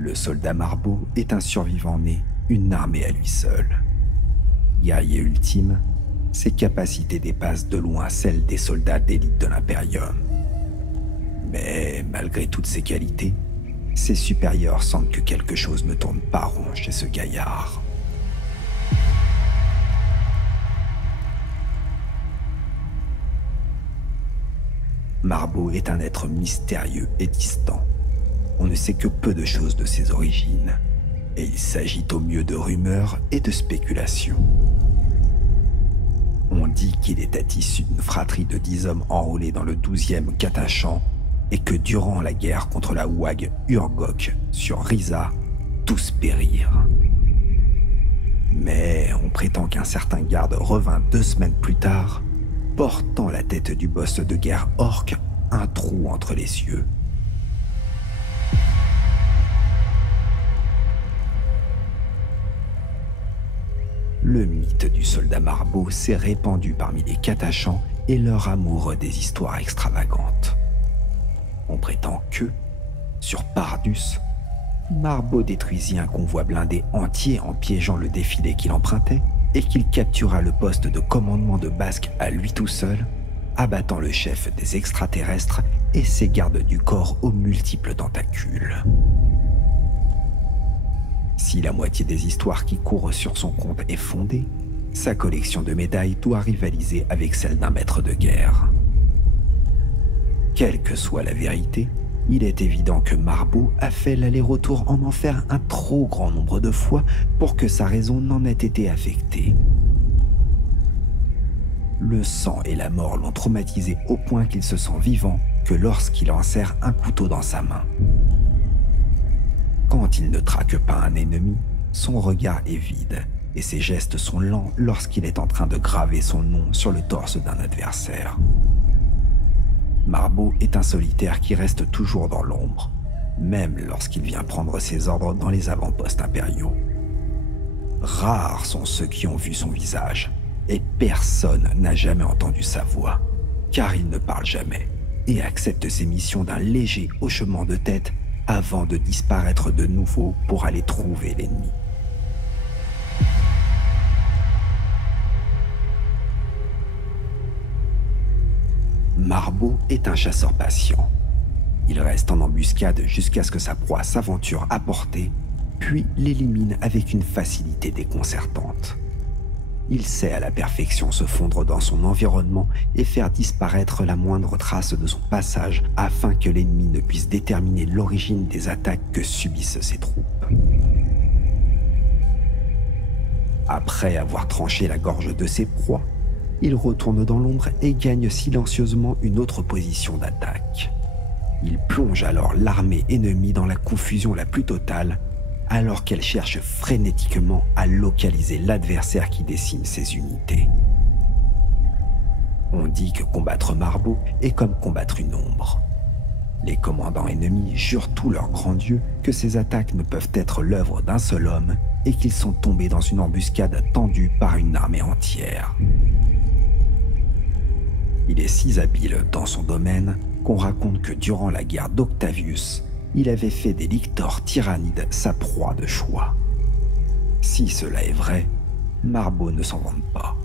Le soldat Marbeau est un survivant né, une armée à lui seul. Guerrier ultime, ses capacités dépassent de loin celles des soldats d'élite de l'Imperium. Mais malgré toutes ses qualités, ses supérieurs sentent que quelque chose ne tourne pas rond chez ce gaillard. Marbeau est un être mystérieux et distant. On ne sait que peu de choses de ses origines, et il s'agit au mieux de rumeurs et de spéculations. On dit qu'il était issu d'une fratrie de 10 hommes enrôlés dans le 12e Catachan et que durant la guerre contre la ouag Urgok sur Risa, tous périrent. Mais on prétend qu'un certain garde revint 2 semaines plus tard, portant la tête du boss de guerre orc, un trou entre les cieux. Le mythe du soldat Marbeau s'est répandu parmi les Catachans et leur amoureux des histoires extravagantes. On prétend que, sur Pardus, Marbeau détruisit un convoi blindé entier en piégeant le défilé qu'il empruntait et qu'il captura le poste de commandement de Basque à lui tout seul, abattant le chef des extraterrestres et ses gardes du corps aux multiples tentacules. Si la moitié des histoires qui courent sur son compte est fondée, sa collection de médailles doit rivaliser avec celle d'un maître de guerre. Quelle que soit la vérité, il est évident que Marbeau a fait l'aller-retour en enfer un trop grand nombre de fois pour que sa raison n'en ait été affectée. Le sang et la mort l'ont traumatisé au point qu'il se sent vivant que lorsqu'il enserre un couteau dans sa main. Quand il ne traque pas un ennemi, son regard est vide et ses gestes sont lents lorsqu'il est en train de graver son nom sur le torse d'un adversaire. Marbeau est un solitaire qui reste toujours dans l'ombre, même lorsqu'il vient prendre ses ordres dans les avant-postes impériaux. Rares sont ceux qui ont vu son visage, et personne n'a jamais entendu sa voix, car il ne parle jamais et accepte ses missions d'un léger hochement de tête avant de disparaître de nouveau pour aller trouver l'ennemi. Marbeau est un chasseur patient. Il reste en embuscade jusqu'à ce que sa proie s'aventure à portée, puis l'élimine avec une facilité déconcertante. Il sait à la perfection se fondre dans son environnement et faire disparaître la moindre trace de son passage afin que l'ennemi ne puisse déterminer l'origine des attaques que subissent ses troupes. Après avoir tranché la gorge de ses proies, il retourne dans l'ombre et gagne silencieusement une autre position d'attaque. Il plonge alors l'armée ennemie dans la confusion la plus totale, alors qu'elle cherche frénétiquement à localiser l'adversaire qui décime ses unités. On dit que combattre Marbeau est comme combattre une ombre. Les commandants ennemis jurent tout leur grand Dieu que ces attaques ne peuvent être l'œuvre d'un seul homme et qu'ils sont tombés dans une embuscade tendue par une armée entière. Il est si habile dans son domaine qu'on raconte que durant la guerre d'Octavius, il avait fait des lictors tyrannides sa proie de choix. Si cela est vrai, Marbeau ne s'en vante pas.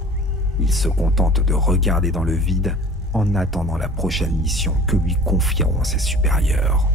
Il se contente de regarder dans le vide en attendant la prochaine mission que lui confieront ses supérieurs.